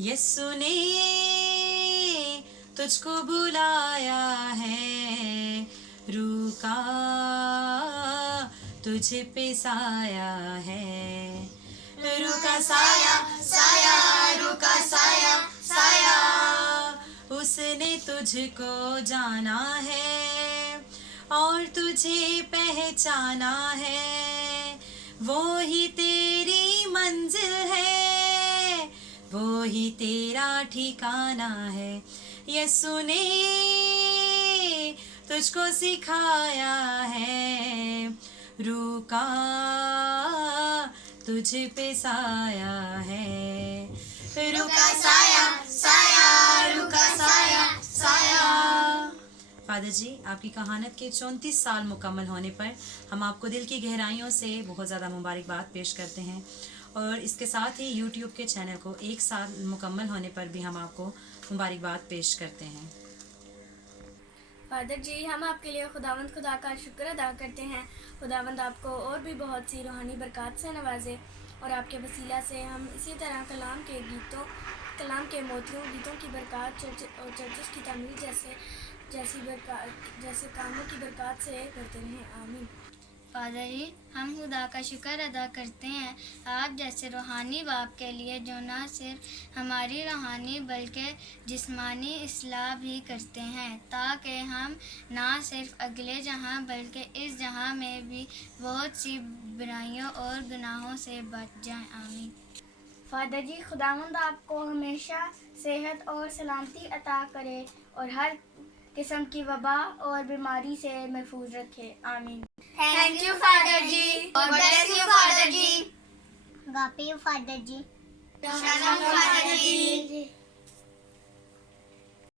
यीशु ने तुझको बुलाया है, रूका तुझ पे साया है। रूका साया साया, रूका साया साया, उसने तुझको जाना है और तुझे पहचाना है। वो ही तेरी मंजिल है, वो ही तेरा ठिकाना है। यीशु ने तुझको सिखाया है, रुका तुझ पे साया है। रुका साया साया, रुका साया साया। फादर जी, आपकी कहानत के 34 साल मुकम्मल होने पर हम आपको दिल की गहराइयों से बहुत ज़्यादा मुबारकबाद पेश करते हैं, और इसके साथ ही यूट्यूब के चैनल को 1 साल मुकम्मल होने पर भी हम आपको मुबारकबाद पेश करते हैं। फादर जी, हम आपके लिए खुदा का शुक्र अदा करते हैं। खुदावंद आपको और भी बहुत सी रूहानी बरकत से नवाजे, और आपके वसीला से हम इसी तरह कलाम के मोतियों गीतों की बरकत, चर्चेस की तमीर जैसे कामों की बरकत से करते रहें। आमीन। फादर जी, हम खुदा का शुक्र अदा करते हैं आप जैसे रूहानी बाप के लिए, जो न सिर्फ हमारी रूहानी बल्कि जिस्मानी इस्लाह भी करते हैं, ताकि हम ना सिर्फ अगले जहां बल्कि इस जहां में भी बहुत सी बुराइयों और गुनाहों से बच जाएं। आमीन। फादर जी, खुदावंद आपको हमेशा सेहत और सलामती अता करे और हर किस्म की वबा और बीमारी से महफूज रखे। आमीन। Thank you, Father Ji. God bless you, Father Ji. God bless you, Father Ji. Shalom, Father Ji.